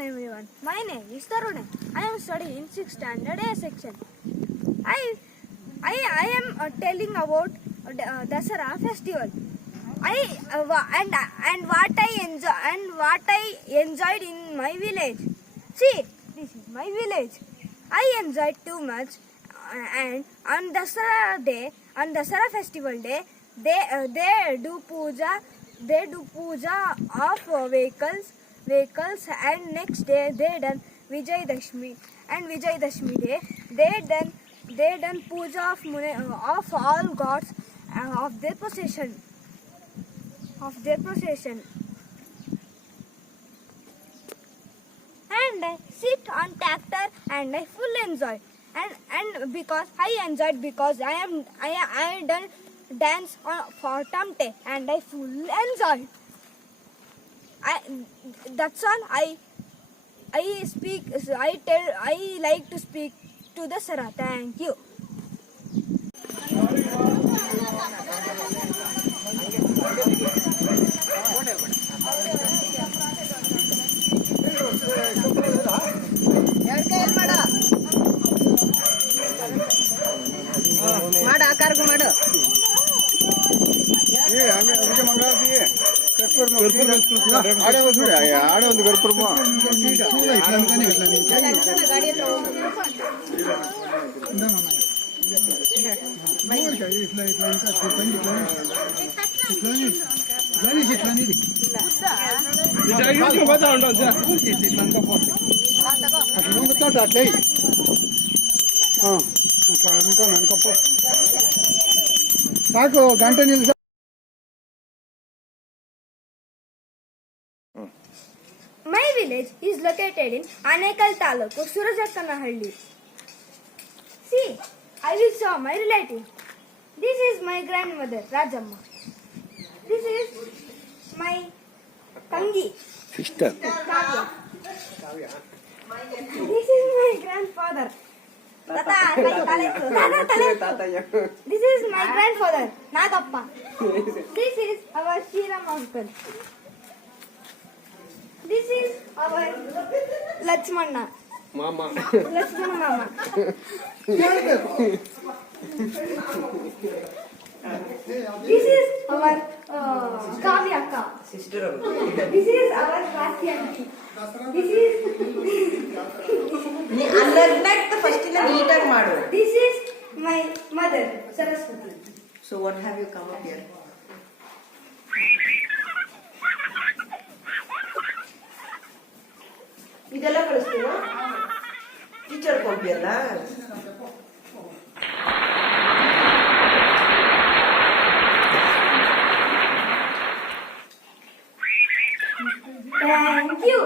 afternoon, everyone. My name is Tarun. I am studying in 6th standard A section. I am telling about Dasara festival. What I enjoyed in my village. See, this is my village. I enjoyed too much, and on Dasara festival day, they do puja. They do puja of vehicles, and next day they done Vijayadashmi. And Vijayadashmi day they done puja of all gods of their possession. And I sit on tractor and I full enjoy. And because I enjoyed, because I done dance for Tamte and I full enjoyed. That's all I speak. I like to speak to the Sara. Thank you. ఆడే ఉంది గర్పురము సాకు గంట నిమిషం. My village is located in Anekal Taluku, Surajakkanahalli. See, I will show my relative. This is my grandmother, Rajamma. This is my Tangi, sister. Kavya. This is my grandfather. Tata. This is my grandfather, Nagappa. This is our Shriram uncle. This is our Lakshmana. Lakshmana Mama. This is our Kavya Akka. This is our Rati aunty. This is This is my mother, Saraswati. So what have you come up here? ಇದೆಲ್ಲ ಕಳಿಸ್ತೀರಾ teacher ಕೊಂಪಿಯಲ್ಲ Thank you.